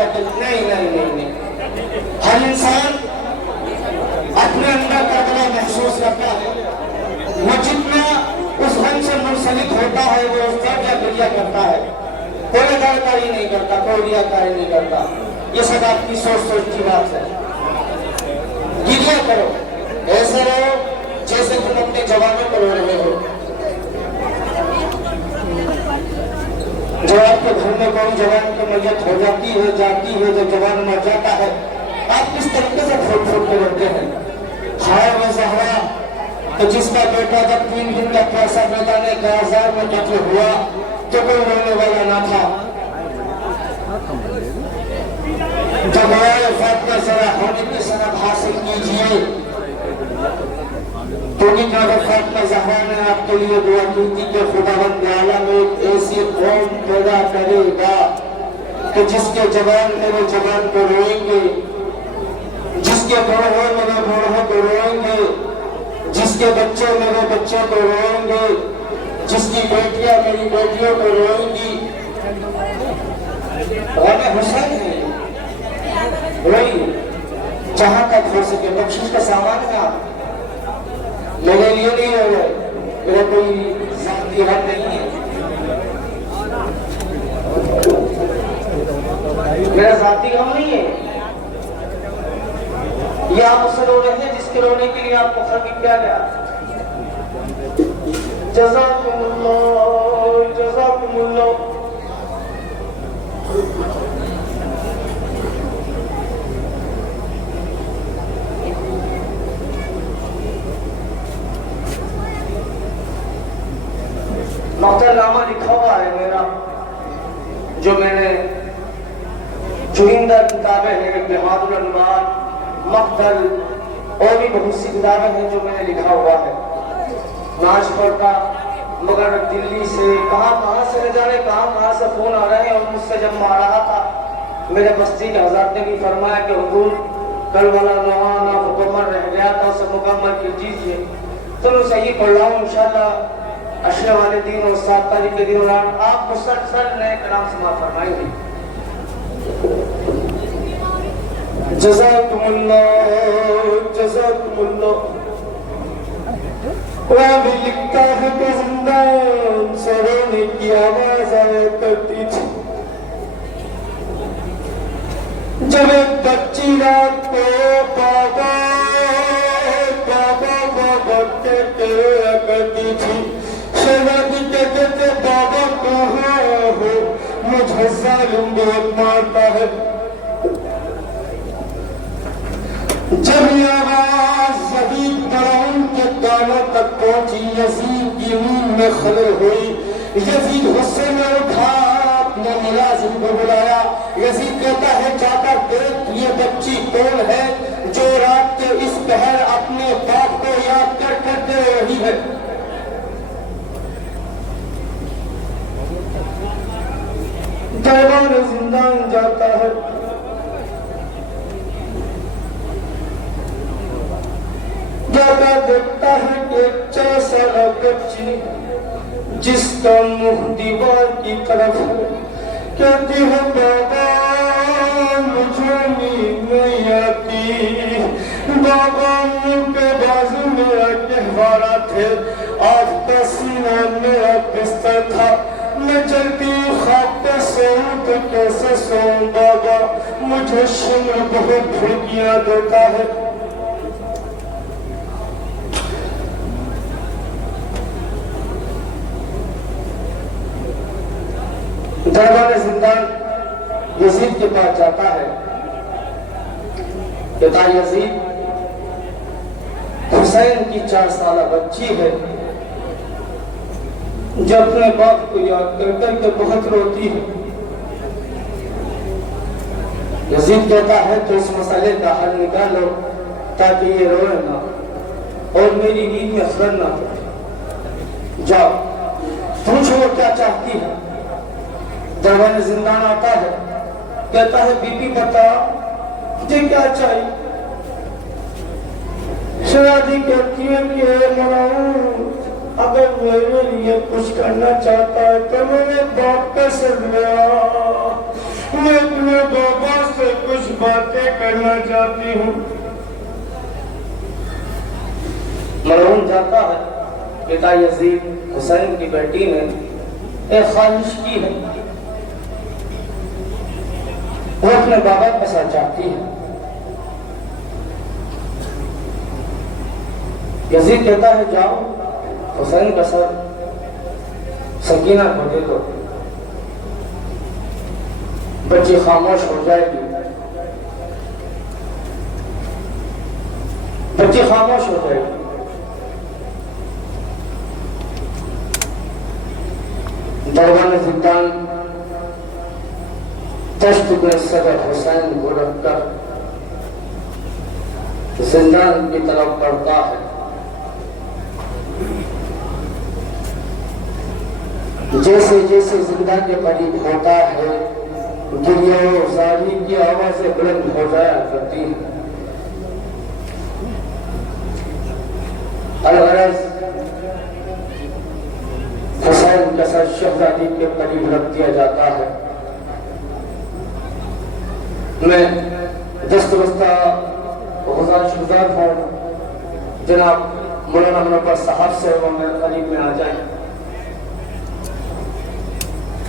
तकलीफ नहीं नहीं नहीं नहीं। हर इंसान अपने अंदर कर्बला महसूस करता है, वो जितना उस गम से मुंसलिक होता है वो उसका क्या क्रिया करता है, कोई अदाकारी नहीं करता, कोई रियाकारी नहीं करता। ये सब आपकी सोच की बात है। गिरिया करो, ऐसे रहो जैसे तुम अपने जवानों को रो रहे हो। जब आपके घर में कोई जवान की मैयत हो जाती है, जब जवान मर जाता है, आप किस तरीके से फूट फूट के रोते हैं। हाय वो ज़हरा, तो जिसका बेटा जब 3 दिन तक पैसा मैदाने का आज़ार में कत्ल हुआ तो कोई रोने वाला ना था। जब आए फातिमा ज़हरा होने की सनद हासिल कीजिए, तो फातिमा ज़हरा ने आपके लिए दुआ की थी कि खुदावंद आलम एक ऐसी कौम पैदा करेगा कि जिसके जवान मेरे जवान को रोएंगे, जिसके बूढ़े मेरे बूढ़े को रोएंगे, जिसके बच्चे मेरे बच्चे को रोएंगे, जिसकी बेटियां मेरी बेटियों को रोएंगी। हुसैन है रोइए जहां तक हो सके, बख्शिश का सामान है। आप मेरे लिए नहीं हो रहे, मेरा कोई जाती हक नहीं है, मेरा जाती गम नहीं है। ये आप उससे रो रहे हैं जिसके रोने के लिए आपको खर्च किया गया। जज़ाकुमुल्लाह जज़ाकुमुल्लाह। मौतनामा लिखा हुआ है मेरा, जो मैंने चुनिंदा किताबें हैं, बहादुर अनवार, मक्तल और भी बहुत सी किताबें हैं जो मैंने लिखा हुआ है। नाजपुर का, मगर दिल्ली से कहां से न जाने कहां से फोन आ रहे हैं। और मुझसे जब मैं आ रहा था, मेरे बस्ती के हज़रत ने भी फरमाया कि हुजूर कल वाला नवाना मुकम्मल रह गया था, उसे मुकम्मल कीजिए। तो मैं सही पढ़ रहा हूँ इंशाअल्लाह। अशरे वाले दिन और 7 तारीख के दिन आप मुसलसल नए कलाम समाप्त फरमाएंगे। जज़ाकुमुल्लाह जज़ाकुमुल्लाह। भी लिखता है कि जिंदान से रोने की आवाज आया करती थी जब एक बच्ची रात को बाबा बाबा बाबा कहते करती थी। शहजादी कहते थे बाबा कहाँ हो, मुझे जालिम बहुत मारता है। जब ये आवाज यजीद फरौन के कानों तक पहुंची, यजीद की नींद में खलल हुई। यजीद गुस्से में उठा, अपने मुलाजिम को बुलाया। यजीद कहता है जाकर देख ये बच्ची कौन है जो रात के इस पहर अपने बाप को याद कर कर दे रही है। दरबार जिंदान जाता है, जाता देखता है कि एक 4 साल बच्ची जिसका मुंह दीवार की तरफ है, कहती है बाबा मुझे नींद नहीं आती। बाबा मुंह पे बाजू मेरा गहवारा थे, आज का सीना मेरा बिस्तर था। मैं जल्दी ख्वाब पे सोऊं तो कैसे सोऊं बाबा, मुझे शिमर बहुत भूखियां देता है। दरबार जिंदान यजीद के पास जाता है। पिता यजीद, हुसैन की 4 साल बच्ची है जो अपने बाप को याद कर करके बहुत रोती है। यजीद कहता है तो इस मसले का हल निकालो ताकि ये रोए ना और मेरी नींद में असर ना हो। जाओ पूछो वो क्या चाहती है। दरबार जिंदान आता है, कहता है बीबी बता तुझे क्या चाहिए। शहजादी कहती है कि अगर मेरे लिए कुछ करना चाहता है तो मेरे बाप का सर मैं अपने बाबा करना चाहती हूँ। मरहूम जाता है, पिता यजीद हुसैन की बेटी ने एक ख्वाहिश की है, वो अपने बाबा के साथ चाहती है। यजीद कहता है जाओ हुसैन का सर सकीना को दे दो, बच्ची खामोश हो जाएगी, बच्ची खामोश हो जाएगी। दरबान जिद्दान तश्त में सदर हुसैन को रखकर जिंदान की तरफ बढ़ता है। जैसे जैसे जिंदान के करीब होता है, गिरिया की आवाजें बुलंद हो जाया करती है। अलगरज हुसैन का सर शहजादी के करीब रख दिया जाता है। मैं दस्तबस्ता गुजार हूँ जनाब मौलाना मुनव्वर साहब से वो मेरे करीब में आ जाए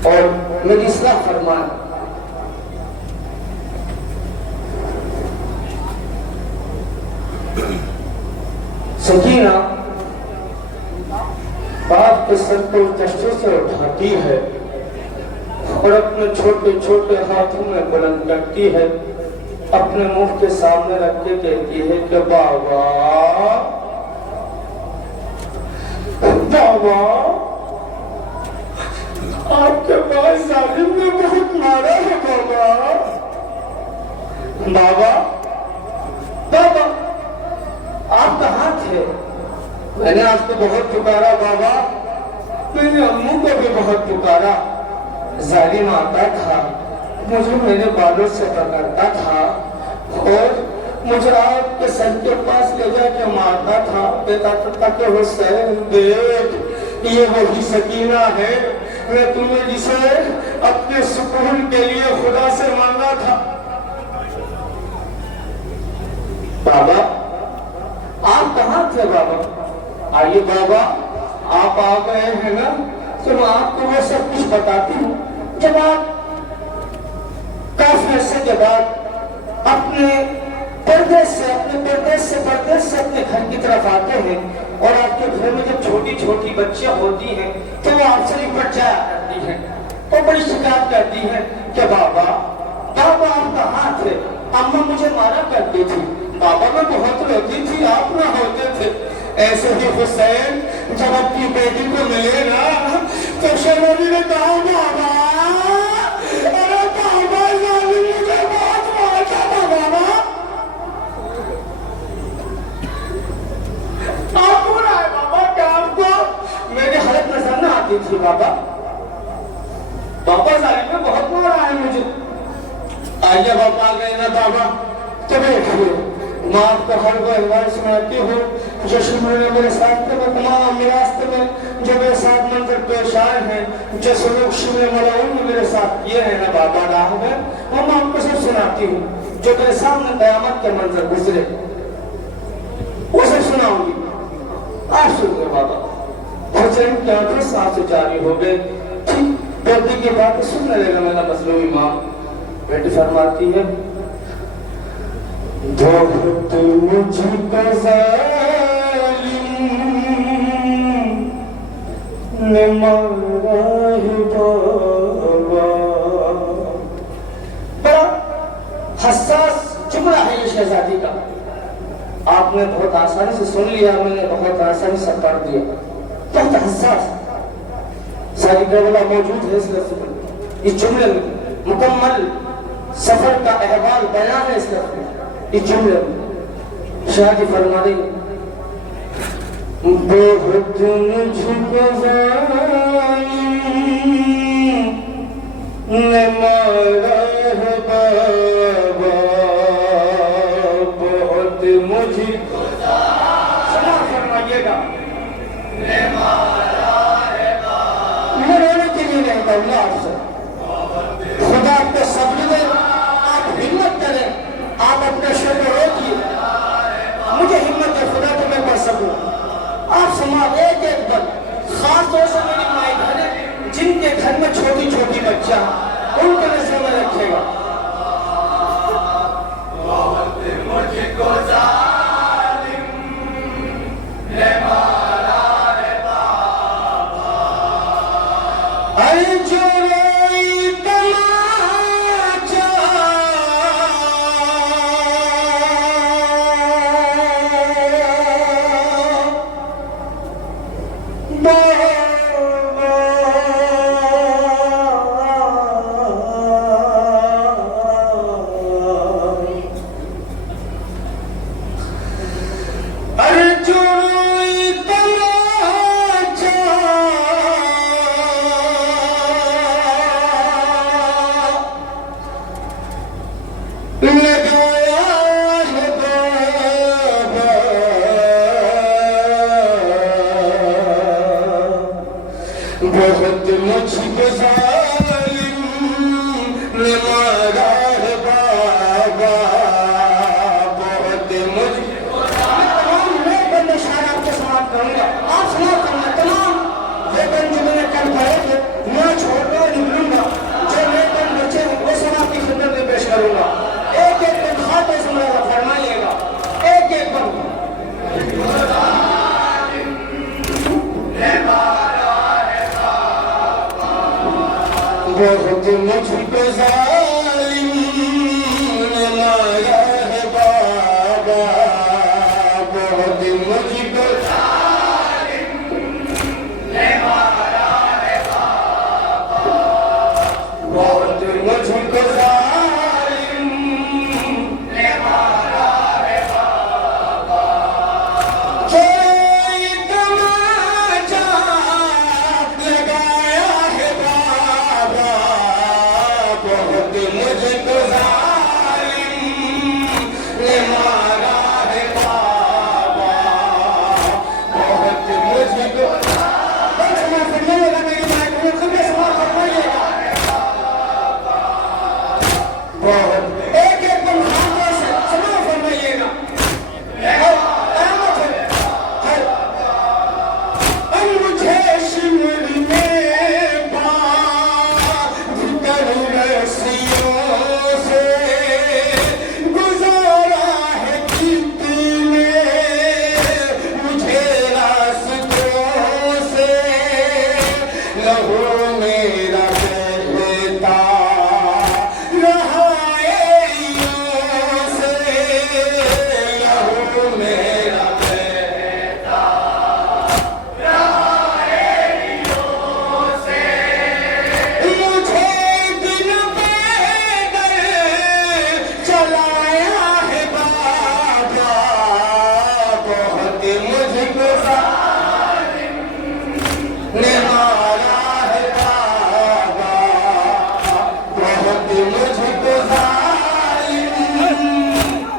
और मेरी इस्लाह फरमाएं। सकीना बाप के सर को कष्टों से उठाती है और अपने छोटे छोटे हाथों में बुलंद करती है, अपने मुंह के सामने रख के कहती है कि बाबा बाबा आपके पास जालिम ने बहुत मारा है बाबा। बाबा बाबा आप कहाँ थे? मैंने आपको बहुत पुकारा बाबा, मैंने अम्मू को भी बहुत पुकारा। जालिम आता था, मुझे मेरे बालों से पकड़ता था और मुझे आपके सर के पास ले जाके मारता था। कहता कि हुसैन देख ये वही सकीना है, मैं तुम्हें जिसे अपने सुकून के लिए खुदा से मांगा था। बाबा आप कहाँ थे बाबा? आइए बाबा आप आ गए हैं ना, तो मैं आपको वो सब कुछ बताती हूँ। जब आप काफी अरसे के बाद अपने परदेश से अपने घर की तरफ आते हैं और आपके घर में जब छोटी छोटी बच्चियां होती हैं तो वो आपसे निपट जाया करती हैं, वो बड़ी शिकायत करती हैं कि बाबा बाबा आप कहाँ थे? अम्मा मुझे मारा करती थी, बाबा मैं बहुत रोती थी, आप ना होते थे। ऐसे ही हुसैन जब अपनी बेटी को मिले ना तो शहजादी ने कहा बाबा अरे बाबा मुझे बहुत मारता था बाबा। आप हो रहा है बाबा क्या आपको मेरी हालत नजर ना आती थी बाबा? बाबा जालिम ने बहुत मारा है मुझे। आइए बाबा आ गए ना बाबा, तो देखिए मैं आपको हर वो अहवाल सुनाती हूँ जो शुरू मेरे साथ में तमाम रास्ते में जो मेरे साथ मंजर पेश आए हैं, जो सलूक शुरू मलाउन ने मेरे साथ किए हैं ना बाबा राह में, वो मैं आपको सब सुनाती हूँ। जो मेरे सामने कयामत के मंजर गुजरे वो सब सुनाऊंगी, आप सुनिए बाबा। हुसैन की आंखों से आंसू जारी हो गए। ठीक बेटी की बात सुनने लगा मेरा मजलूम इमाम। बेटी फरमाती है बहुत मुझको जालिम ने मारा है बाबा। बड़ा हसास जुमला है ये शहजादी का, आपने बहुत आसानी से सुन लिया, मैंने बहुत आसानी से पढ़ दिया। बहुत हसास सारी गवला मौजूद है इस लफ्ज़ में, इस जुमले में मुकम्मल सफर का अहवाल बयान है इस लफ्ज़ में, इस जुमले में। शादी फरमा रही बहुत मुझको जालिम ने मारा है बाबा, बहुत मुझको समा फरमाइएगा ने मारा है बाबा। मैं रोने के लिए नहीं कहूँगा आपसे, खुदा आपको सब्र दे, आप हिम्मत करें, आप ने मारा है बाबा, बहुत मुझको तमाम नए बंदे शायर आपके समाप्त करूंगा। आप समाप्त करना तमाम ये बंदे मैंने कल पढ़े थे, मैं छोड़कर निकलूंगा। जो नए बंद बच्चे हैं वो सब आपकी खिदमत में पेश करूंगा। एक एक बंद खाते सुनाएगा, फरमाइएगा एक एक बंद। बहुत मुझको जालिम ने मारा है बाबा, बहुत मुझको जालिम ने मारा है बाबा, बहुत मुझको जालिम ने मारा है बाबा। कोई तमाचा लगाया है बाबा, बहुत मुझको जालिम ने मारा है बाबा, बहुत मुझको फरमाइएगा। मेरी बात को खुद से समाप्त फरमाइएगा। बहुत एक एक बंद खाते से समाप्त फरमाइएगा। मुझे शिमर में बात कर रस्सियों से गुजारा है कितने मुझे रास्तों से, लहू मेरा बहता रहा यूं से, लहू मेरा बहता मुझे दिन पैदल चलाया है बाबा, बहुत मुझको जालिम ने मारा है बाबा, बहुत मुझको जालिम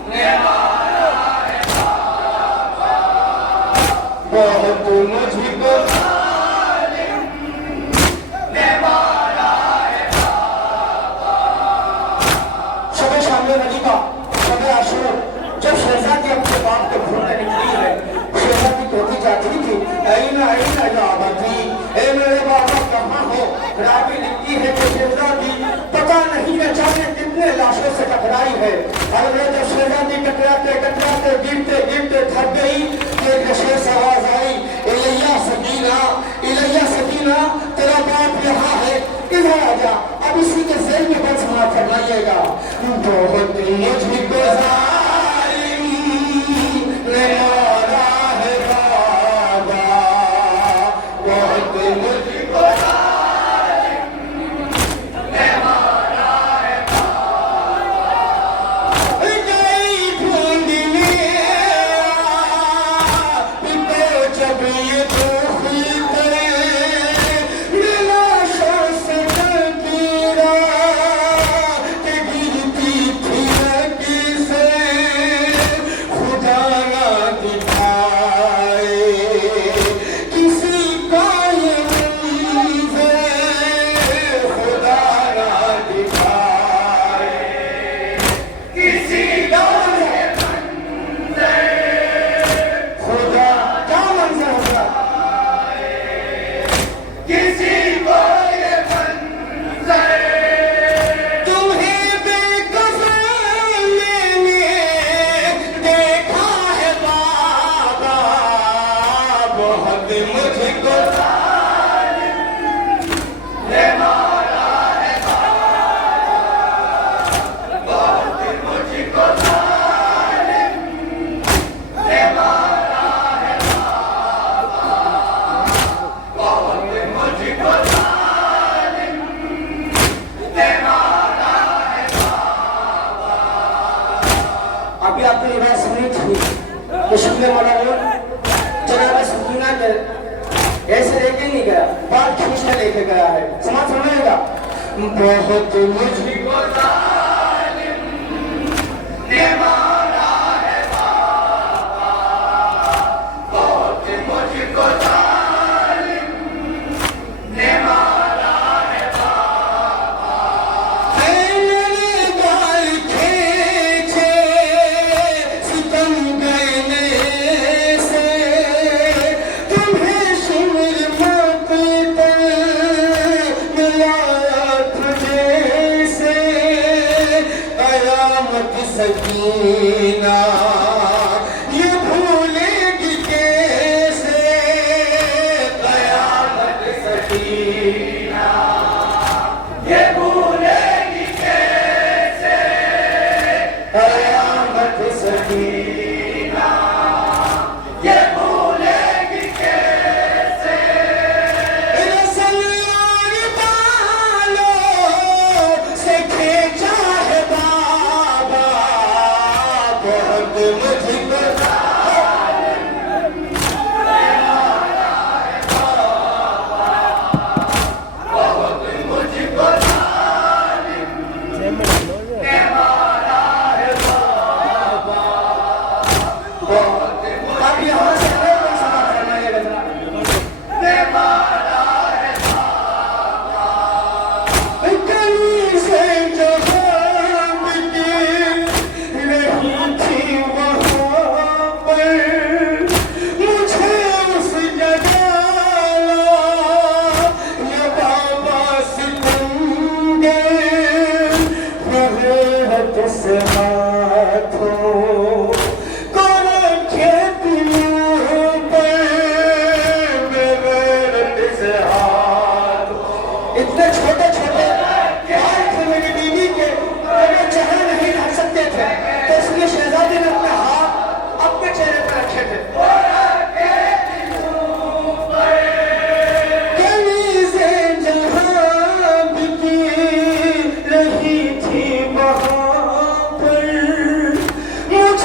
ने मारा है बाबा, बहुत मुझको शब शामिल नदी का शब आशूर, जब शहजादी अपने बाप को ढूंढने निकली है, शहजादी कहती जाती थी ऐना ऐना या अबदी, ए मेरे बाबा कहाँ हो। राबी लिखती है कि शहजादी पता नहीं न जाने कितने लाशों से टकराई है। और जब शहजादी टकराते टकराते गिरते गिरते थक गई, एक नशे से आवाज आई, इलैया सकीना, इलैया सकीना, तेरा बाप यहाँ है, इधर आ जा। अब इसी के जेल में बंद समाप्त फरमाइएगा। बहुत मुझको जालिम ने मारा है बाबा, बहुत मुझको जालिम ने मारा है बाबा। गई ढूंढने आपको जब ये दुखी थे, लाशों से ढकी रात गिरती थी नदी से, खुदा ना दिखाए किसी का ये मंज़र, खुदा ना दिखाए किसी का ये मंज़र, खुदा क्या मंज़र होगा किसी को ये मंज़र। तुम्हें बेकफन मैंने देखा है बाबा, बहुत मुझको जालिम ने मारा है बाबा, बहुत मुझको जालिम ने मारा है बाबा, बहुत मुझको जालिम ने मारा है बाबा। अभी आपने ये बात सुनी थी कि शुक्र वाला लोग जनाब सकीना के ऐसे लेके नहीं गया, बात खींच कर लेके गया है। समाज समझेगा। बहुत मुझको जालिम ने मारा है बाबा, बहुत मुझको जालिम ने मारा है बाबा। कयामत सकीना ये भूलेगी कैसे, कयामत सकीना ये भूलेगी कैसे, कयामत सकीना ये भूलेगी कैसे। रसलवार बालों से खींचा है बाबा, बहुत मुझको आप यहाँ से कोई समाज फरमाइएगा जनाब। कहीं से जहाँ बिकी रही थी वहाँ पर, मुझे उस जगह ला ये बाबा सिकंदर, रहमत से हाथों को रखे दिलों पर, रहमत से हाथों। इतने छोटे छोटे बाल थे मेरी बीवी के, मेरे चेहरे नहीं रख सकते थे, तो इसलिए शहजादी ने अपने हाथ अपने चेहरे पर रखे थे। कहीं से जहाँ बिकी रही थी वहाँ पर, मुझे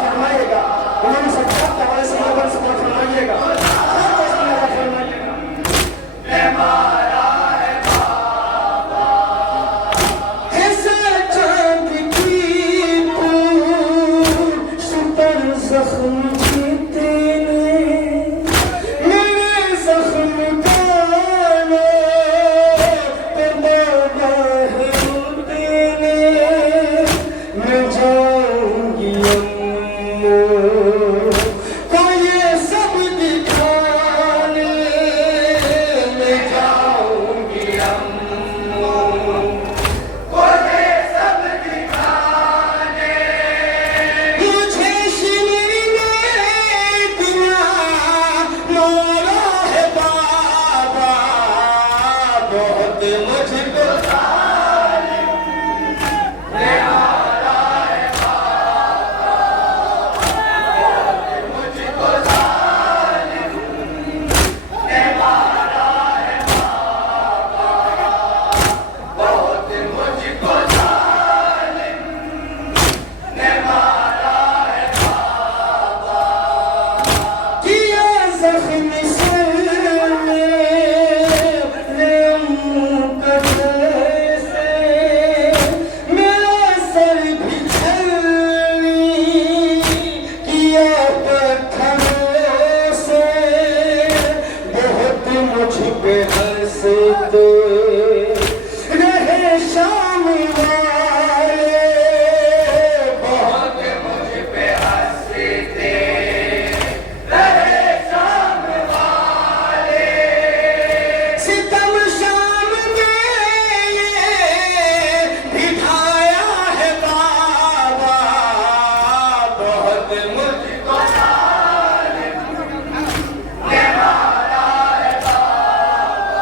फरमाइएगा उन्होंने सरकार के हवाले से लोगों से फरमाइएगा जख्म जीते मेरे जख्म गाना तो बाबा है तेरे मैं जाऊंगी अम्मो को ये सब दिखाने मैं जाऊंगी अम्मो को ये सब दिखाने मुझे मुझको रहे शाम वाले बहुत मुझ पे हंसते रहे शाम वाले सितम शाम में ये बिठाया है बाबा बहुत मुझको जालिम ने मारा है बाबा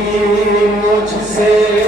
मुझसे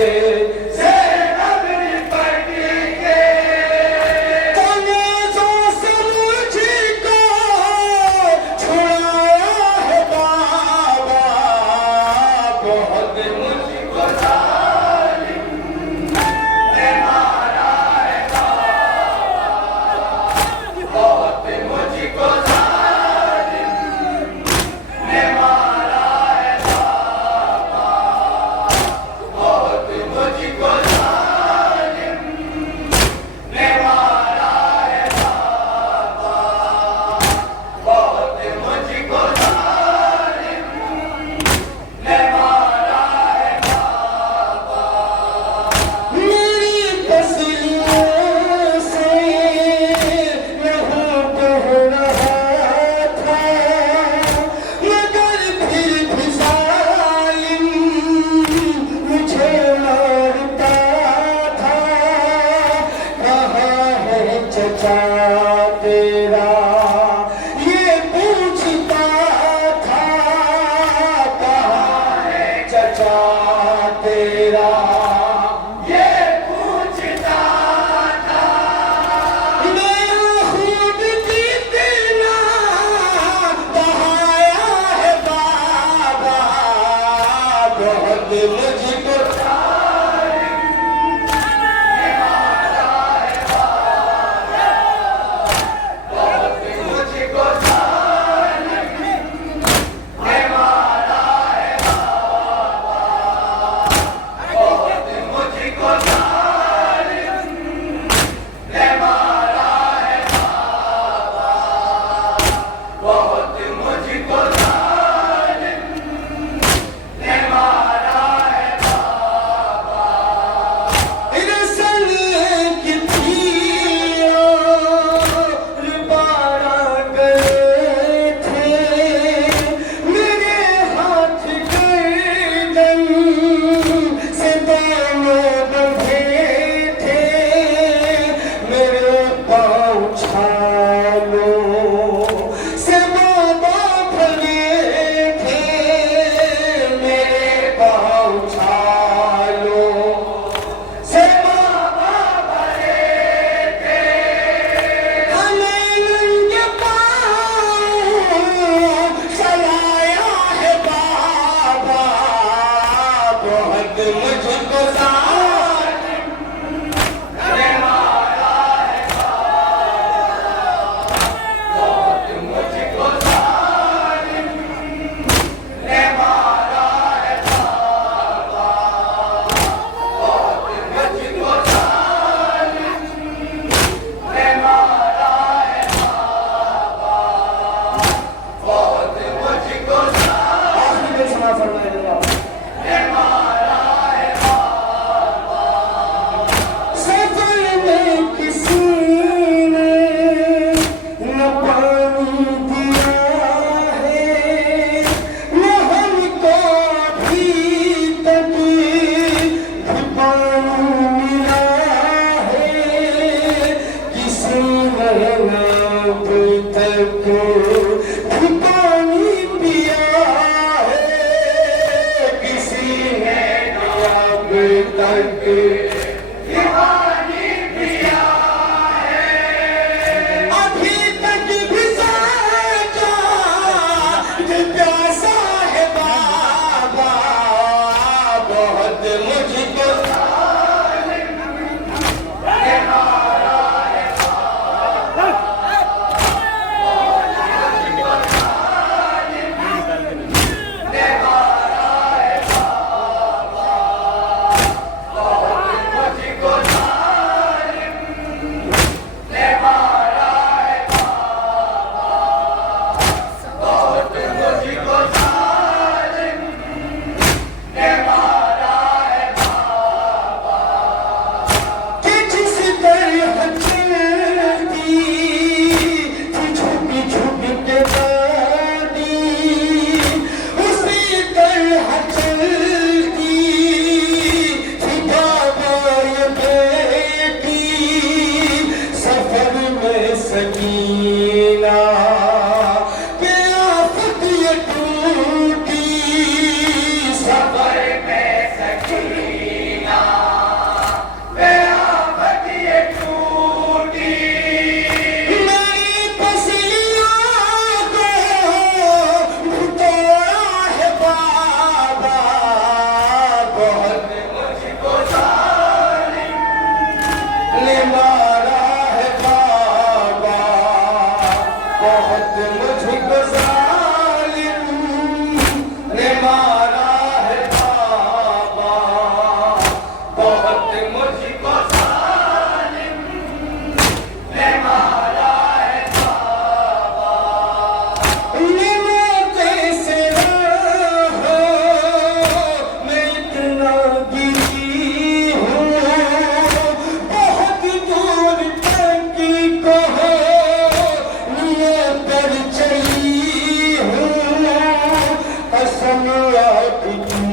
आपकी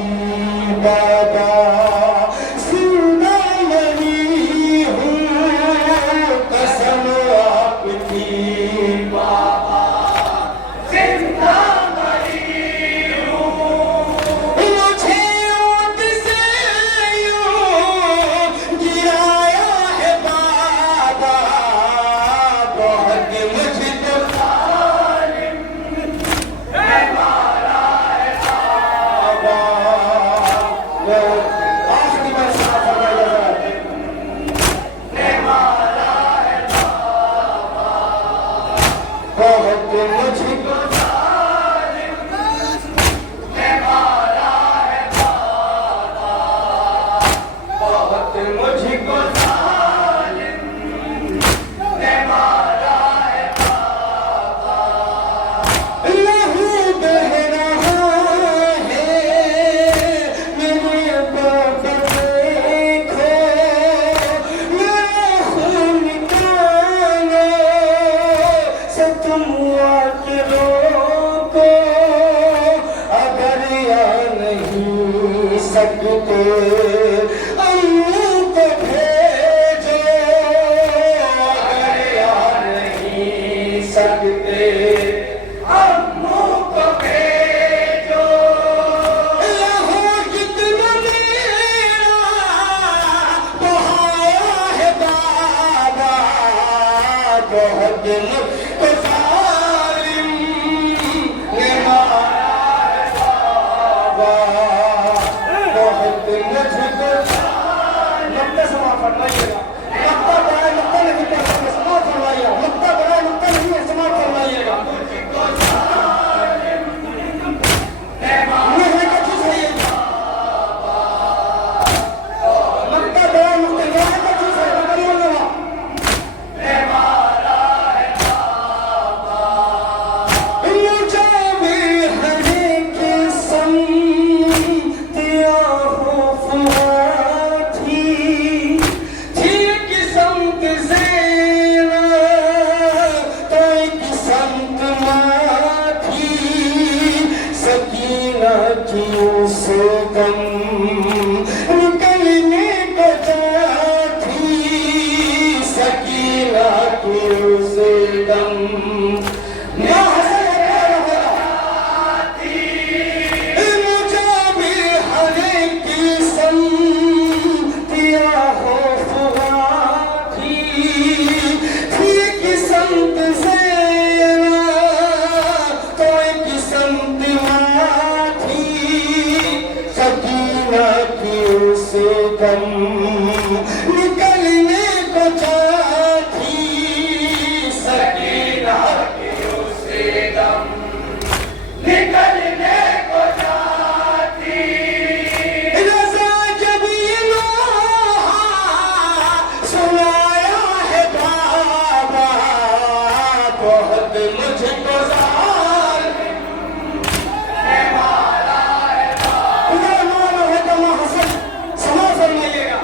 बाबा जिंदा नहीं हूँ कसम आपकी बाबा जिंदा नहीं हूँ मुझे ऊँट से यूं गिराया है बाबा बहुत मुझको जालिम है मारा है बाबा आखिरी बार साफ फरमाइएगा है मारा है बाबा बहुत मुझको जालिम है मारा है बाबा बहुत मुझको जालिम है मारा है बाबा लहू बह रहा है मेरे बाबा देखो मेरा खून निकालो सब तुम आके रोको अगर या नहीं सकते अम्मू को भेजो अगर या नहीं सकते अम्मू को भेजो लहू जितना मेरा बहाया है बाबा बहुत मुझको जालिम ने मारा है बाबा बहुत मुझको नुक्ता समाप्त फरमाइएगा नुक्ता बड़ा नुक्ता नहीं पढ़ना समाप्त फरमाइएगा नुक्ता बड़ा नुक्ता नहीं समाप्त फरमाइएगा नहीं का चीज है ये नुक्ता बड़ा नुक्ता नहीं का चीज है बदल लेना मुझे भी हरे किस्म दिया हो फुआ थी किस्म के ज़ेरा तो किस्म माँ थी सकीना की उस गम निकलने को थी सकीना की उस गम मुझे भी हरे किस्म दिया हो फुआ थी किस्म ज़ेरा तो किस्म माँ थी सकीना की उस गम निकलने को थी सकीना की उस गम निकलने को जाती रज़ा जब ये लोहा सुनाया है बाबा बहुत मुझको जालिम है मारा है बाबा इधर मानो है कमा हसन समा फरमाइएगा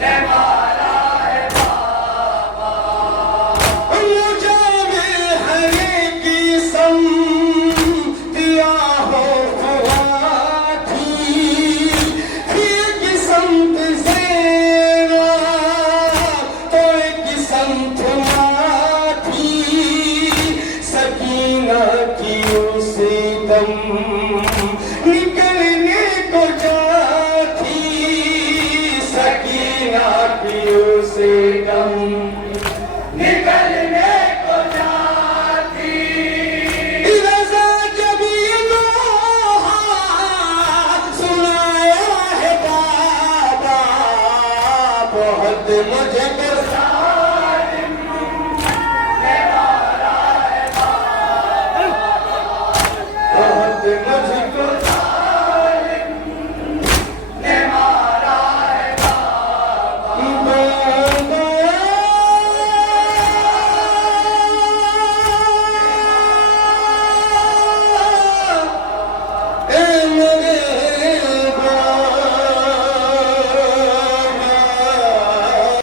है मारा है बाबा मुझे भी हरे किस्म दिया हो फुआ थी किस्म ज़ेरा तो किस्म माँ थी सकीना की उस दम